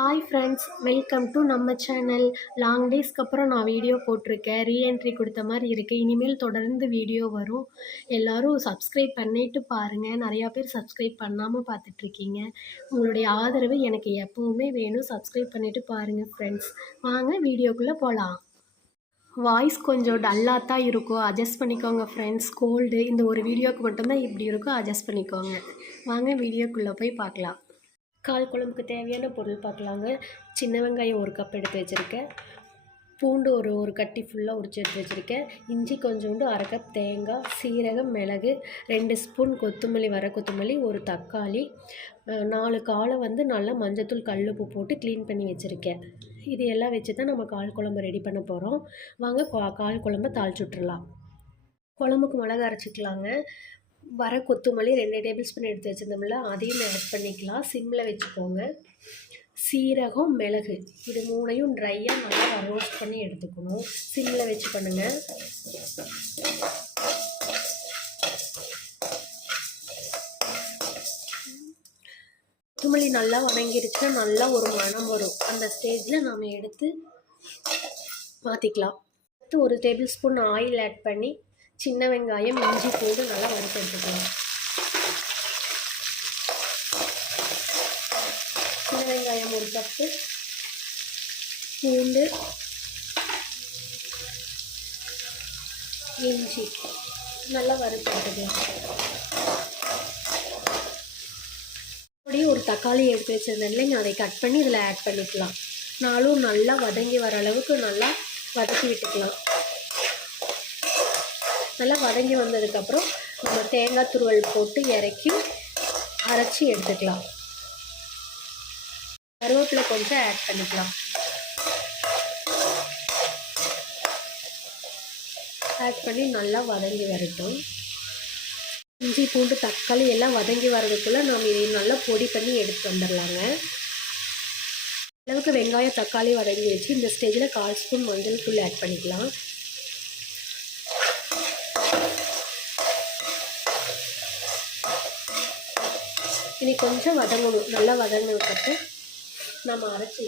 Hi friends, welcome to நம்ம channel. Long டேஸ்க்கு அப்புறம் நான் வீடியோ போட்டிருக்கேன். ரீஎன்ட்ரி கொடுத்த மாதிரி இருக்குது. இனிமேல் தொடர்ந்து வீடியோ வரும். எல்லோரும் சப்ஸ்கிரைப் பண்ணிவிட்டு பாருங்கள். நிறையா பேர் சப்ஸ்கிரைப் பண்ணாமல் பார்த்துட்ருக்கீங்க. உங்களுடைய ஆதரவு எனக்கு எப்போவுமே வேணும். சப்ஸ்கிரைப் பண்ணிவிட்டு பாருங்கள் ஃப்ரெண்ட்ஸ். வாங்க வீடியோக்குள்ளே போகலாம். வாய்ஸ் கொஞ்சம் டல்லாக தான் இருக்கும், அட்ஜஸ்ட் பண்ணிக்கோங்க ஃப்ரெண்ட்ஸ். கோல்டு இந்த ஒரு வீடியோவுக்கு மட்டும்தான் இப்படி இருக்கும், அட்ஜஸ்ட் பண்ணிக்கோங்க. வாங்க வீடியோக்குள்ளே போய் பார்க்கலாம். கால் குழம்புக்கு தேவையான பொருள் பார்க்கலாங்க. சின்ன வெங்காயம் 1 கப் எடுத்து வச்சுருக்கேன். பூண்டு ஒரு கட்டி ஃபுல்லாக உரித்து எடுத்து வச்சுருக்கேன். இஞ்சி கொஞ்சோண்டு, 1/2 கப் தேங்காய், சீரகம், மிளகு, 2 ஸ்பூன் கொத்தமல்லி, வர கொத்தமல்லி, ஒரு தக்காளி, 4 காலை நல்லா மஞ்சத்தூள் கல்லுப்பு போட்டு க்ளீன் பண்ணி வச்சுருக்கேன். இது எல்லாம் வச்சு தான் நம்ம கால் குழம்பு ரெடி பண்ண போகிறோம். வாங்க கால் குழம்பை தாளிச்சு விட்றலாம். குழம்புக்கு மிளகா அரைச்சிக்கலாங்க. வர கொத்தமல்லி 2 டேபிள் ஸ்பூன் எடுத்து வச்சுருந்தோம்ல, அதையும் ஆட் பண்ணிக்கலாம். சிம்மில் வச்சுக்கோங்க. சீரகம், மிளகு இது 3ஐயும் ட்ரையாக நல்லா ரோஸ்ட் பண்ணி எடுத்துக்கணும். சிம்மில் வச்சு பண்ணுங்கள். கொத்தமல்லி நல்லா வதங்கிருச்சுன்னா நல்லா ஒரு மணம் வரும். அந்த ஸ்டேஜில் நாம் எடுத்து மாற்றிக்கலாம். அடுத்து 1 டேபிள் ஸ்பூன் ஆயில் ஆட் பண்ணி சின்ன வெங்காயம், இஞ்சி, பூண்டு நல்லா வறுத்து எடுத்துக்கலாம். சின்ன வெங்காயம் 1 கப்பு, பூண்டு, இஞ்சி நல்லா வறுத்து எடுத்துக்கலாம். அப்படியே ஒரு தக்காளி எடுத்து வச்சுருந்தேன் இல்லைங்க, அதை கட் பண்ணி இதில் ஆட் பண்ணிக்கலாம். நாலும் நல்லா வதங்கி வர அளவுக்கு நல்லா வதக்கி விட்டுக்கலாம். நல்லா வதங்கி வந்ததுக்கப்புறம் நம்ம தேங்காய் துருவல் போட்டு இறக்கி அரைச்சி எடுத்துக்கலாம். கருவேப்பிலை கொஞ்சம் ஆட் பண்ணிக்கலாம். ஆட் பண்ணி நல்லா வதங்கி வரட்டும். இஞ்சி, பூண்டு, தக்காளி எல்லாம் வதங்கி வர்றதுக்குள்ளே நாம் இதை நல்லா பொடி பண்ணி எடுத்து வந்துடலாங்க. அளவுக்கு வெங்காயம், தக்காளி வதங்கி வச்சு இந்த ஸ்டேஜில் 1/4 ஸ்பூன் மஞ்சள் தூள் ஆட் பண்ணிக்கலாம். இனி கொஞ்சம் வதங்கணும். நல்லா வதங்கினதுக்கப்புறம் நம்ம அரைச்சி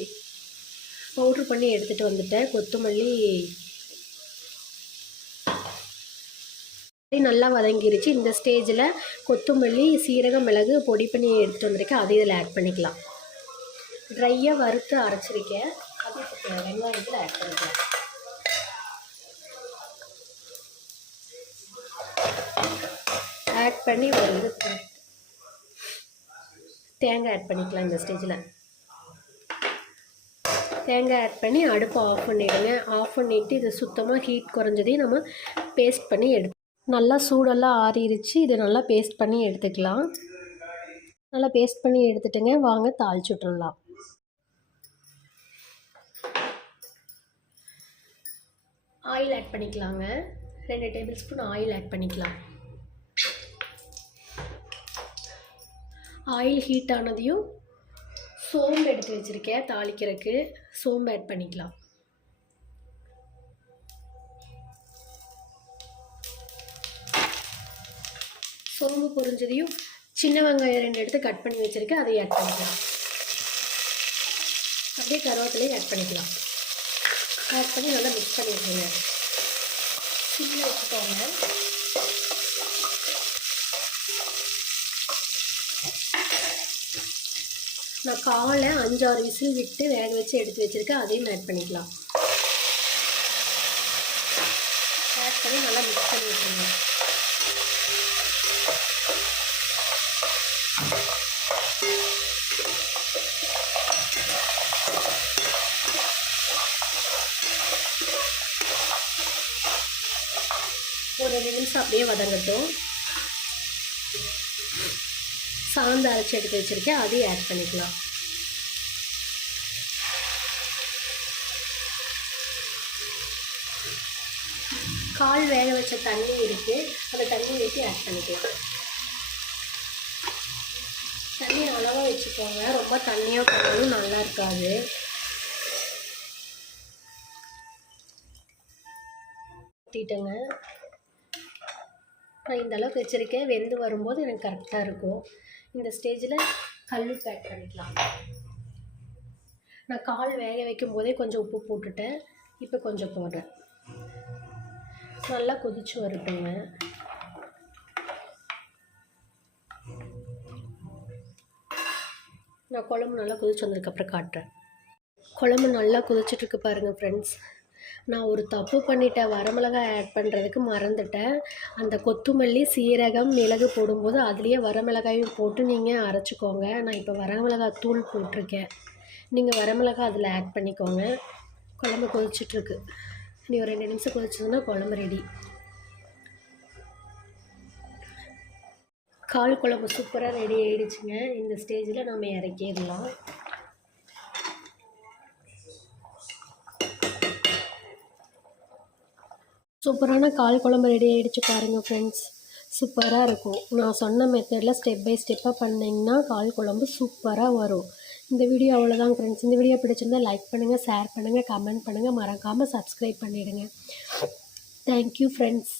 பவுட்ரு பண்ணி எடுத்துகிட்டு வந்துட்டேன். கொத்தமல்லி நல்லா வதங்கிருச்சு. இந்த ஸ்டேஜில் கொத்தமல்லி, சீரகம், மிளகு பொடி பண்ணி எடுத்துகிட்டு வந்திருக்கேன். அதை இதில் ஆட் பண்ணிக்கலாம். ட்ரையாக வறுத்து அரைச்சிருக்கேன். அது வெங்காயத்தில் ஆட் பண்ணிக்கலாம். ஆட் பண்ணி ஒரு இது தேங்காய் ஆட் பண்ணிக்கலாம். இந்த ஸ்டேஜில் தேங்காய் ஆட் பண்ணி அடுப்பை ஆஃப் பண்ணிவிடுங்க. ஆஃப் பண்ணிவிட்டு இது சுத்தமாக ஹீட் குறைஞ்சதையும் நம்ம பேஸ்ட் பண்ணி நல்லா சூடெல்லாம் ஆறிடுச்சு. இதை நல்லா பேஸ்ட் பண்ணி எடுத்துக்கலாம். நல்லா பேஸ்ட் பண்ணி எடுத்துட்டுங்க. வாங்க தாளிச்சு விட்டுறலாம். ஆயில் ஆட் பண்ணிக்கலாங்க. 2 டேபிள் ஸ்பூன் ஆயில் ஆட் பண்ணிக்கலாம். ஆயில் ஹீட் ஆனதையும் சோம்பு எடுத்து வச்சுருக்கேன் தாளிக்கிறதுக்கு. சோம்பு ஆட் பண்ணிக்கலாம். சோம்பு பொரிஞ்சதையும் சின்ன வெங்காயம் 2 எடுத்து கட் பண்ணி வச்சுருக்கேன், அதை ஆட் பண்ணிக்கலாம். அப்படியே கருவேப்பிலையும் ஆட் பண்ணிக்கலாம். ஆட் பண்ணி நல்லா மிக்ஸ் பண்ணி விட்டுருங்க. சிம்மில் வச்சுக்கோங்க. நான் காலை 5-6 விசில் விட்டு வேக வச்சு எடுத்து வச்சுருக்கேன், அதையும் ஆட் பண்ணிக்கலாம். ஆட் பண்ணி நல்லா மிக்ஸ் பண்ணி விட்டுருங்க. ஒரு 2 நிமிஷம் அப்படியே வதங்கட்டும். சாந்து அரைச்சி எடுத்து வச்சுருக்கேன், அதையும் ஆட் பண்ணிக்கலாம். கால் வேக வச்ச தண்ணி இருக்குது, அந்த தண்ணி ஊற்றி ஆட் பண்ணிக்கலாம். தண்ணி அளவாக வச்சுக்கோங்க. ரொம்ப தண்ணியாக போனாலும் நல்லா இருக்காது. ஊற்றிட்டேங்க. நான் இந்த அளவுக்கு வச்சுருக்கேன். வெந்து வரும்போது எனக்கு கரெக்டாக இருக்கும். இந்த ஸ்டேஜில் கல்லுப்பு ஆட் பண்ணிக்கலாம். நான் கால் வேக வைக்கும் போதே கொஞ்சம் உப்பு போட்டுட்டேன். இப்போ கொஞ்சம் போடுறேன். நல்லா கொதிச்சு வரட்டுங்க. நான் குழம்பு நல்லா கொதிச்சு வந்ததுக்கப்புறம் காட்டுறேன். குழம்பு நல்லா கொதிச்சிட்ருக்கு பாருங்கள் ஃப்ரெண்ட்ஸ். நான் ஒரு தப்பு பண்ணிட்டேன். வரமிளகாய் ஆட் பண்ணுறதுக்கு மறந்துட்டேன். அந்த கொத்தமல்லி, சீரகம், மிளகு போடும்போது அதுலேயே வரமிளகாயும் போட்டு நீங்கள் அரைச்சிக்கோங்க. நான் இப்போ வரமிளகாய் தூள் போட்டிருக்கேன். நீங்கள் வரமிளகாய் அதில் ஆட் பண்ணிக்கோங்க. குழம்பு கொதிச்சிட்ருக்கு. இனி ஒரு 2 நிமிஷம் கொதிச்சதுன்னா குழம்பு ரெடி. கால் குழம்பு சூப்பராக ரெடி ஆகிடுச்சுங்க. இந்த ஸ்டேஜில் நம்ம இறக்கிடலாம். சூப்பரான கால் குழம்பு ரெடி ஆகிடுச்சு பாருங்கள் ஃப்ரெண்ட்ஸ். சூப்பராக இருக்கும். நான் சொன்ன மெத்தடில் ஸ்டெப் பை ஸ்டெப்பாக பண்ணிங்கன்னா கால் குழம்பு சூப்பராக வரும். இந்த வீடியோ அவ்வளோதாங்க ஃப்ரெண்ட்ஸ். இந்த வீடியோ பிடிச்சிருந்தால் லைக் பண்ணுங்கள், ஷேர் பண்ணுங்கள், கமெண்ட் பண்ணுங்கள், மறக்காமல் சப்ஸ்கிரைப் பண்ணிவிடுங்க. Thank you friends.